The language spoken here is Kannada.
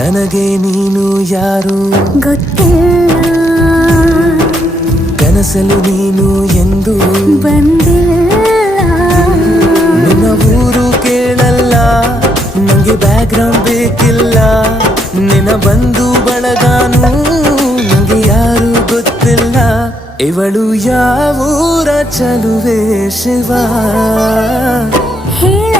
ನನಗೆ ನೀನು ಯಾರು ಗೊತ್ತಿಲ್ಲ, ಕನಸಲು ನೀನು ಎಂದು ಬಂದಿಲ್ಲ. ನಿನ್ನ ಊರು ಕೇಳಲ್ಲ, ನಂಗೆ ಬ್ಯಾಕ್ಗ್ರೌಂಡ್ ಬೇಕಿಲ್ಲ. ನಿನ್ನ ಬಂಧು ಬಳಗಾನು ನಂಗೆ ಯಾರು ಗೊತ್ತಿಲ್ಲ. ಇವಳು ಯಾವೂರ ಚಲುವೆ ಶಿವ ಹೇಳ